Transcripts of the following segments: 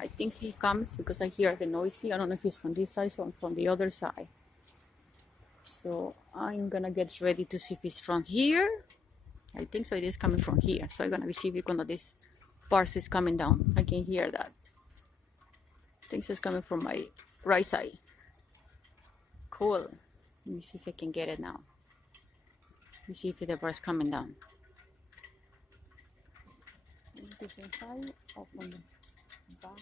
I think he comes because I hear the noisy. I don't know if he's from this side or from the other side. So I'm gonna get ready to see if he's from here. I think so. It is coming from here. So I'm gonna see if one of these bars is coming down. I can hear that. I think so. It's coming from my right side. Cool. Let me see if I can get it now. Let me see if the bar is coming down. Different side, up on the back.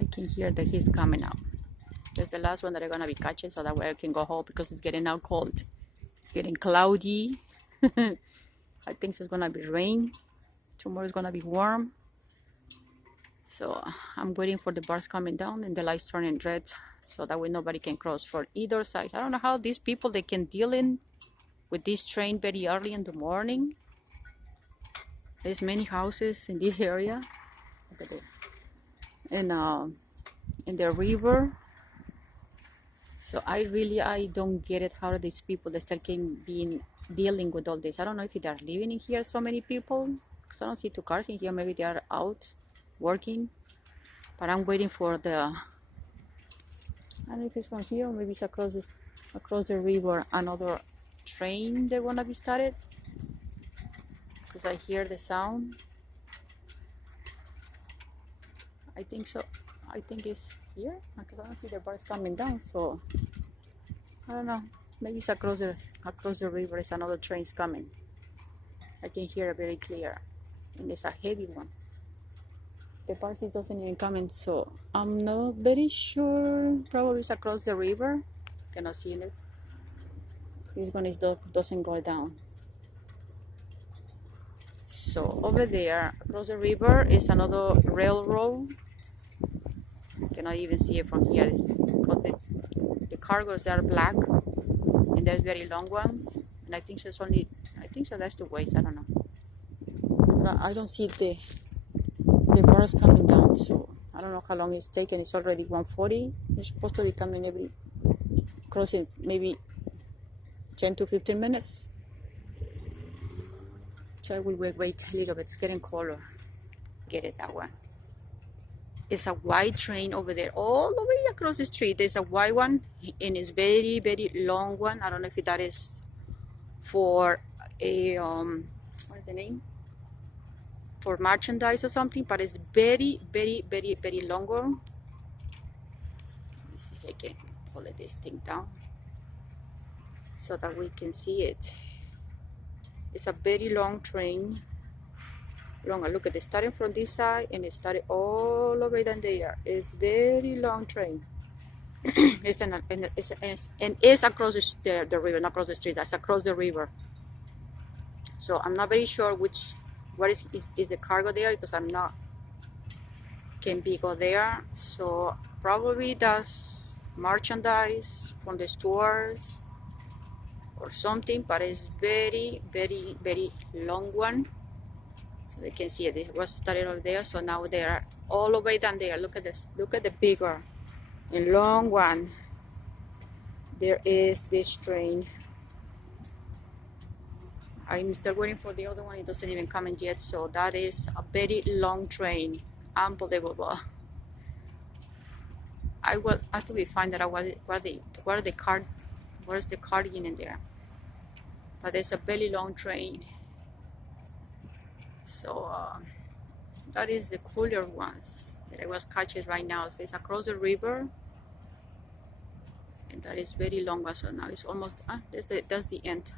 I can hear that he's coming out. That's the last one that I'm gonna be catching, so that way I can go home because it's getting now cold. It's getting cloudy. I think it's gonna be rain. Tomorrow is gonna be warm. So I'm waiting for the bars coming down and the lights turning red, so that way nobody can cross for either side. I don't know how these people they can deal in with this train very early in the morning. There's many houses in this area. Look at it. And in the river. So I don't get it how these people that still can be dealing with all this. I don't know if they are living in here, so many people, because I don't see two cars in here. Maybe they are out working, but I'm waiting for the, I don't know if it's from here or maybe it's across the river, another train they wanna be started, because I hear the sound. I think so. I think it's here because I don't see the bars coming down, so I don't know. Maybe it's across the river. It's another train's coming. I can hear it very clear, and it's a heavy one. The bars doesn't even come in, so I'm not very sure. Probably it's across the river. Cannot see it. This one doesn't go down. So over there, across the river, is another railroad. Cannot even see it from here. It's because the cargoes are black, and there's very long ones. And I think so. That's the ways. I don't know. But I don't see the bars coming down. So I don't know how long it's taken. It's already 1:40. It's supposed to be coming every crossing maybe 10 to 15 minutes. So I will wait a little bit. It's getting colder. Get it, that one. It's a white train over there, all the way across the street. There's a white one, and it's very, very long one. I don't know if that is for a what is the name? For merchandise or something, but it's very, very, very, very long one. Let me see if I can pull this thing down so that we can see it. It's a very long train. Longer. Look at it, starting from this side and it started all the way down there. It's very long train. It's across the river, not across the street. That's across the river. So I'm not very sure what is the cargo there, because I'm not can be go there. So probably that's merchandise from the stores or something, but it's very, very, very long one. So they can see it. It was started over there, so now they are all the way down there. Look at this. Look at the bigger and long one. There is this train. I'm still waiting for the other one. It doesn't even come in yet. So that is a very long train. Unbelievable. I will have to find out where's the cardigan in there. But there's a very long train. So that is the cooler ones that I was catching right now. So it's across the river, and that is very long one. So now it's almost that's the end.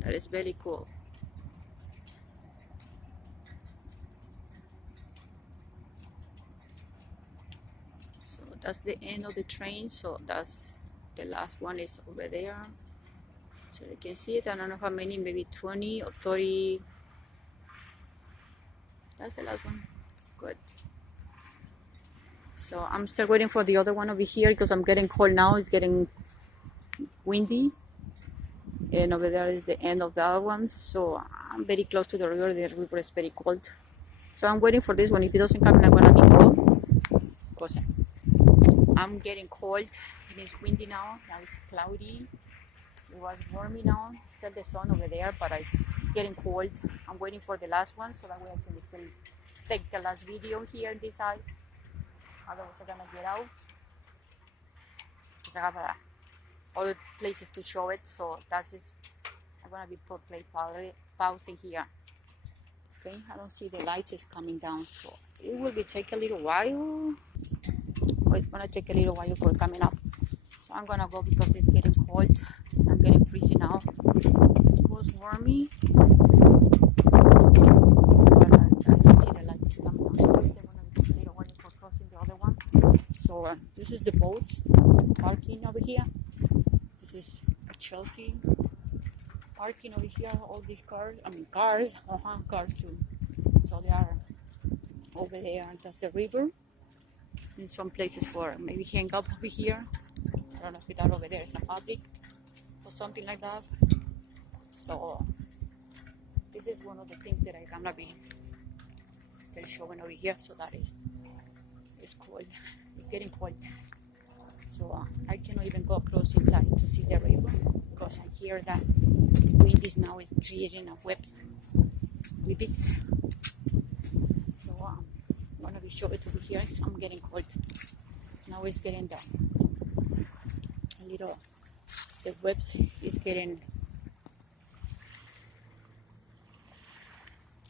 That is very cool. So that's the end of the train. So that's the last one is over there. So you can see it. I don't know how many, maybe 20 or 30. That's the last one. Good. So I'm still waiting for the other one over here because I'm getting cold now. It's getting windy. And over there is the end of the other ones. So I'm very close to the river. The river is very cold. So I'm waiting for this one. If it doesn't come, I'm gonna be cold. Because I'm getting cold and it's windy now. Now it's cloudy. It was warmy now. Still the sun over there, but it's getting cold. I'm waiting for the last one so that way I can still take the last video here on this side. Otherwise I'm gonna get out. Because I have other places to show it, so that is I'm gonna be pausing here. Okay, I don't see the lights is coming down, so it will be take a little while. Oh, it's gonna take a little while for coming up. So I'm gonna go because it's getting cold. I'm getting freezing now. It was warmy, but I don't see the lights is coming out. So they're gonna take a little while for crossing the other one. So this is the boats parking over here. This is Chelsea parking over here. All these cars, cars too. So they are over there. That's the river. In some places for maybe hang up over here. I don't know if that over there is a fabric or something like that. So this is one of the things that I'm gonna be showing over here. So that is, it's cold. It's getting cold. So I cannot even go close inside to see the river because I hear that wind is now creating a web with this. So I'm gonna be showing it over here. So I'm getting cold. Now it's getting the webs is getting.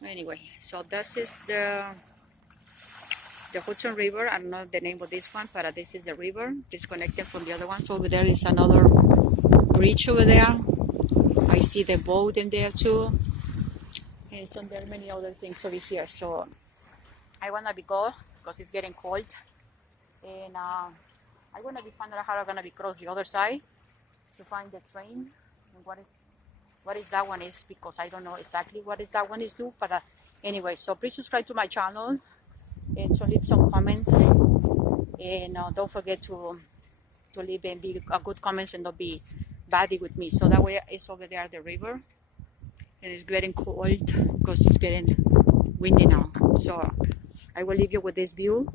Anyway, so this is the Hudson River. I don't know the name of this one, but this is the river disconnected from the other one. So over there is another bridge over there. I see the boat in there too, and so there are many other things over here. So I wanna be go because it's getting cold, and I wanna be finding out how I'm gonna be cross the other side to find the train and what is that one is, because I don't know exactly what is that one is do. But anyway, so please subscribe to my channel and so leave some comments, and don't forget to leave and be good comments and don't be baddy with me. So that way it's over there the river, and it's getting cold because it's getting windy now. So I will leave you with this view